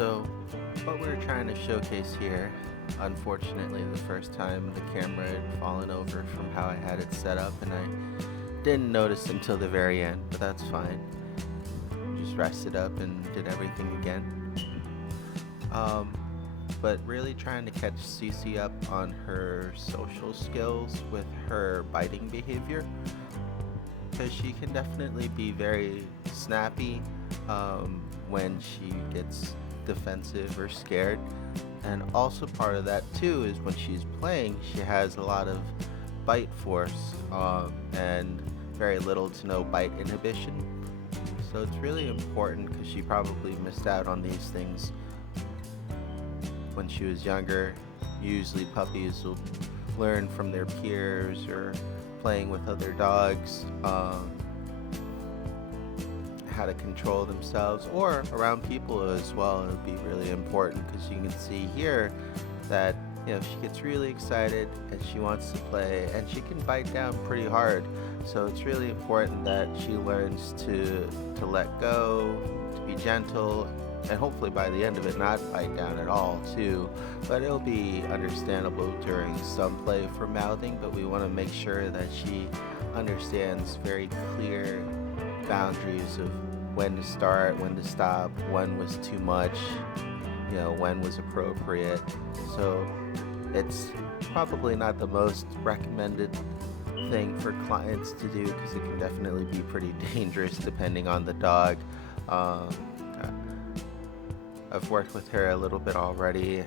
So, what we're trying to showcase here, unfortunately, the first time the camera had fallen over from how I had it set up, and I didn't notice until the very end, but that's fine. Just rested up and did everything again. Um, but really trying to catch Cici up on her social skills with her biting behavior, because she can definitely be very snappy when she gets defensive or scared. And also, part of that too is when she's playing, she has a lot of bite force and very little to no bite inhibition. So it's really important because she probably missed out on these things when she was younger. Usually, puppies will learn from their peers or playing with other dogs how to control themselves, or around people as well. It would be really important because you can see here that she gets really excited and she wants to play, and she can bite down pretty hard. So it's really important that she learns to let go, to be gentle, and hopefully by the end of it not bite down at all too. But it'll be understandable during some play for mouthing, but we want to make sure that she understands very clear boundaries of when to start, when to stop, when was too much, when was appropriate. So it's probably not the most recommended thing for clients to do because it can definitely be pretty dangerous depending on the dog. Um, I've worked with her a little bit already,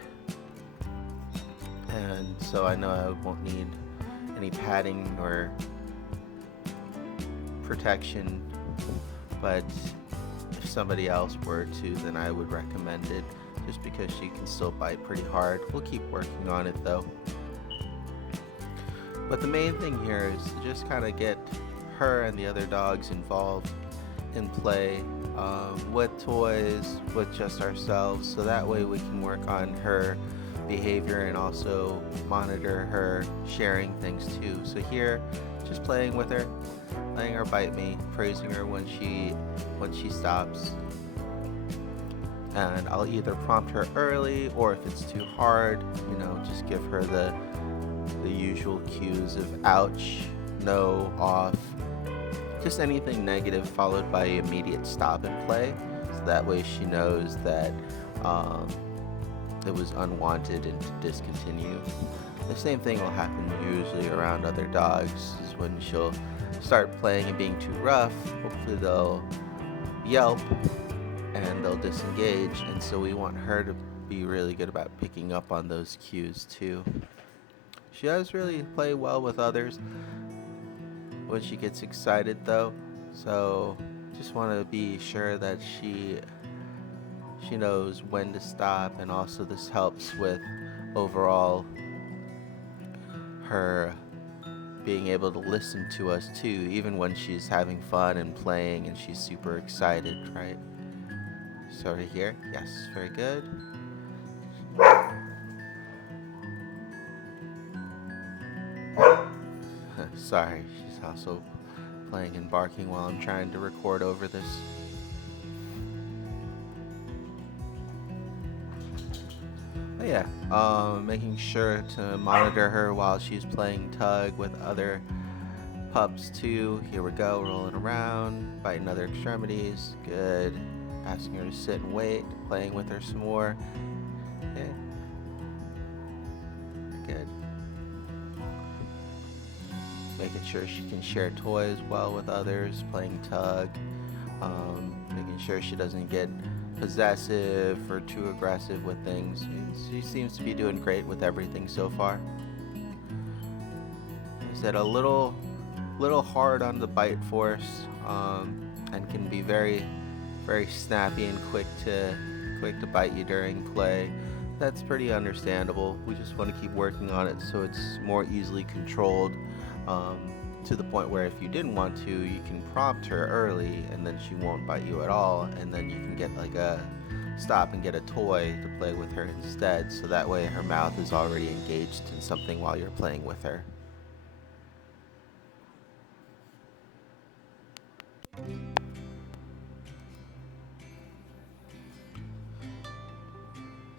and so I know I won't need any padding or protection, but if somebody else were to, then I would recommend it just because she can still bite pretty hard. We'll keep working on it though. But the main thing here is to just kind of get her and the other dogs involved in play with toys, with just ourselves, so that way we can work on her behavior and also monitor her sharing things too. So here, just playing with her, letting her bite me, praising her when she stops. And I'll either prompt her early, or if it's too hard, just give her the usual cues of ouch, no, off, just anything negative followed by immediate stop and play. So that way she knows that it was unwanted and to discontinue. The same thing will happen usually around other dogs, is when she'll start playing and being too rough, hopefully they'll yelp and they'll disengage, and so we want her to be really good about picking up on those cues too. She does really play well with others when she gets excited though, so just want to be sure that she knows when to stop, and also this helps with overall her being able to listen to us too, even when she's having fun and playing and she's super excited, right? So right here, yes, very good. Sorry, she's also playing and barking while I'm trying to record over this. But yeah, making sure to monitor her while she's playing tug with other pups too. Here we go, rolling around, biting other extremities. Good. Asking her to sit and wait, playing with her some more. Okay. Good. Making sure she can share toys well with others, playing tug. Making sure she doesn't get possessive or too aggressive with things. She seems to be doing great with everything so far. Is that a little hard on the bite force, and can be very, very snappy and quick to bite you during play. That's pretty understandable. We just want to keep working on it so it's more easily controlled, to the point where if you didn't want to, you can prompt her early and then she won't bite you at all, and then you can get like a stop and get a toy to play with her instead, so that way her mouth is already engaged in something while you're playing with her.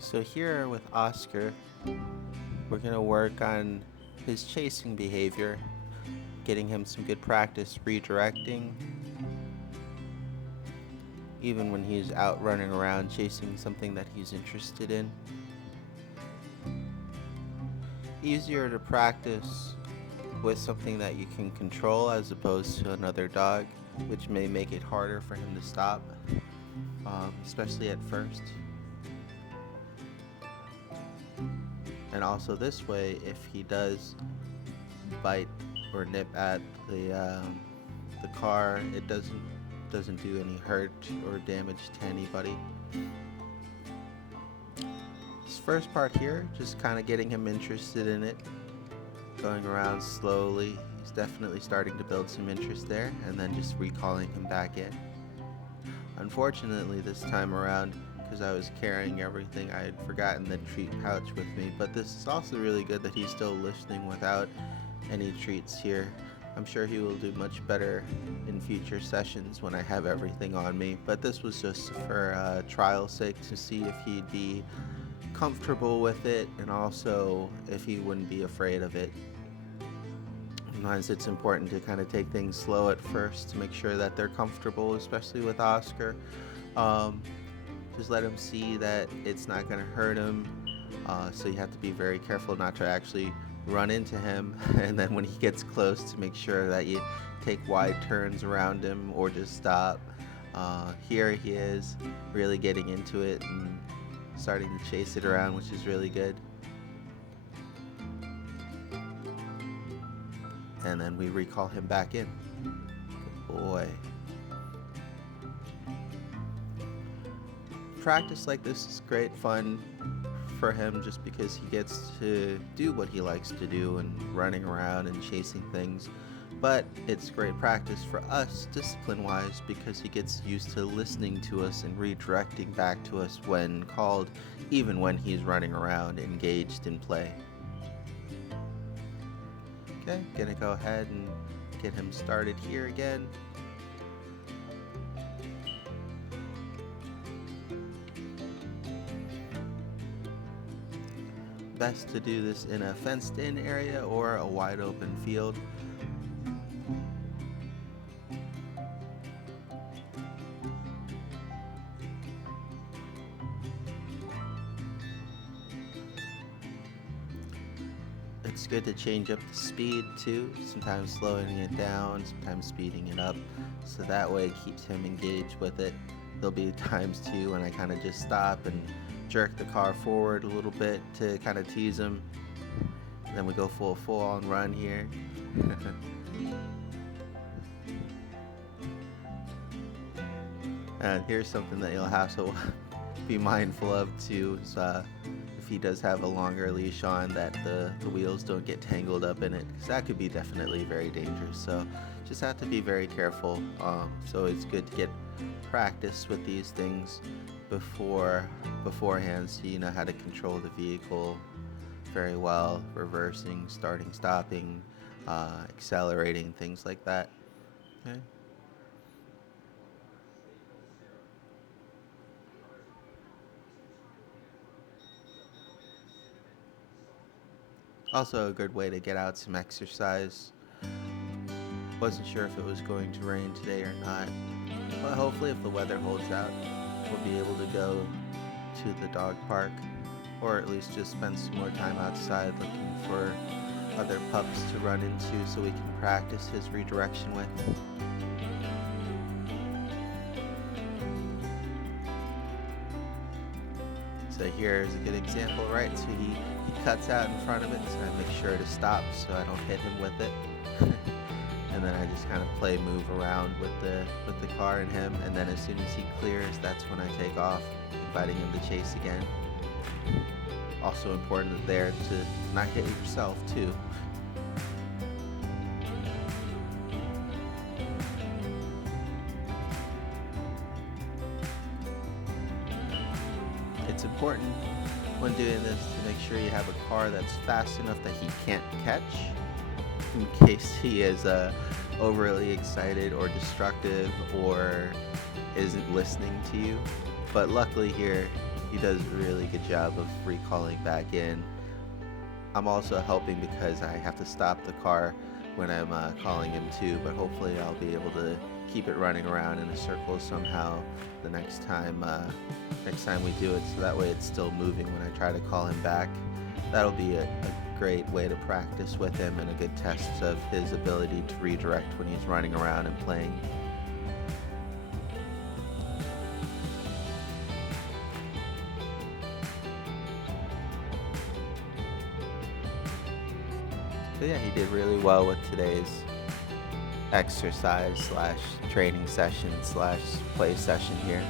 So here with Oscar, we're going to work on his chasing behavior, getting him some good practice redirecting, even when he's out running around chasing something that he's interested in. Easier to practice with something that you can control as opposed to another dog, which may make it harder for him to stop, especially at first. And also this way, if he does bite or nip at the car, it doesn't do any hurt or damage to anybody. This first part here, just kind of getting him interested in it, going around slowly. He's definitely starting to build some interest there, and then just recalling him back in. Unfortunately, this time around, because I was carrying everything, I had forgotten the treat pouch with me, but this is also really good that he's still listening without any treats here. I'm sure he will do much better in future sessions when I have everything on me, but this was just for trial's sake to see if he'd be comfortable with it and also if he wouldn't be afraid of it. Sometimes it's important to kind of take things slow at first to make sure that they're comfortable, especially with Oscar. Just let him see that it's not going to hurt him, so you have to be very careful not to actually run into him, and then when he gets close, to make sure that you take wide turns around him or just stop. Here he is really getting into it and starting to chase it around, which is really good. And then we recall him back in. Good boy. Practice like this is great fun for him just because he gets to do what he likes to do and running around and chasing things. But it's great practice for us discipline-wise because he gets used to listening to us and redirecting back to us when called, even when he's running around engaged in play. Okay, gonna go ahead and get him started here again. Best to do this in a fenced-in area or a wide open field. It's good to change up the speed too, sometimes slowing it down, sometimes speeding it up, so that way it keeps him engaged with it. There'll be times too when I kind of just stop and jerk the car forward a little bit to kind of tease him. And then we go full on run here. And here's something that you'll have to be mindful of too, is if he does have a longer leash on, that the wheels don't get tangled up in it, because that could be definitely very dangerous. So just have to be very careful. So it's good to get practice with these things beforehand, so you know how to control the vehicle very well, reversing, starting, stopping, accelerating, things like that. Okay. Also a good way to get out some exercise. Wasn't sure if it was going to rain today or not, but hopefully if the weather holds out, we'll be able to go to the dog park, or at least just spend some more time outside looking for other pups to run into so we can practice his redirection with. So here's a good example, right? So he cuts out in front of it, so I make sure to stop so I don't hit him with it. And then I just kind of play move around with the car and him, and then as soon as he clears, that's when I take off, inviting him to chase again. Also important there to not hit yourself too. It's important when doing this to make sure you have a car that's fast enough that he can't catch, in case he is overly excited or destructive or isn't listening to you. But luckily here he does a really good job of recalling back in. I'm also helping because I have to stop the car when I'm calling him too, but hopefully I'll be able to keep it running around in a circle somehow the next time we do it, so that way it's still moving when I try to call him back. That'll be a great way to practice with him and a good test of his ability to redirect when he's running around and playing. But yeah, he did really well with today's exercise slash training session slash play session here.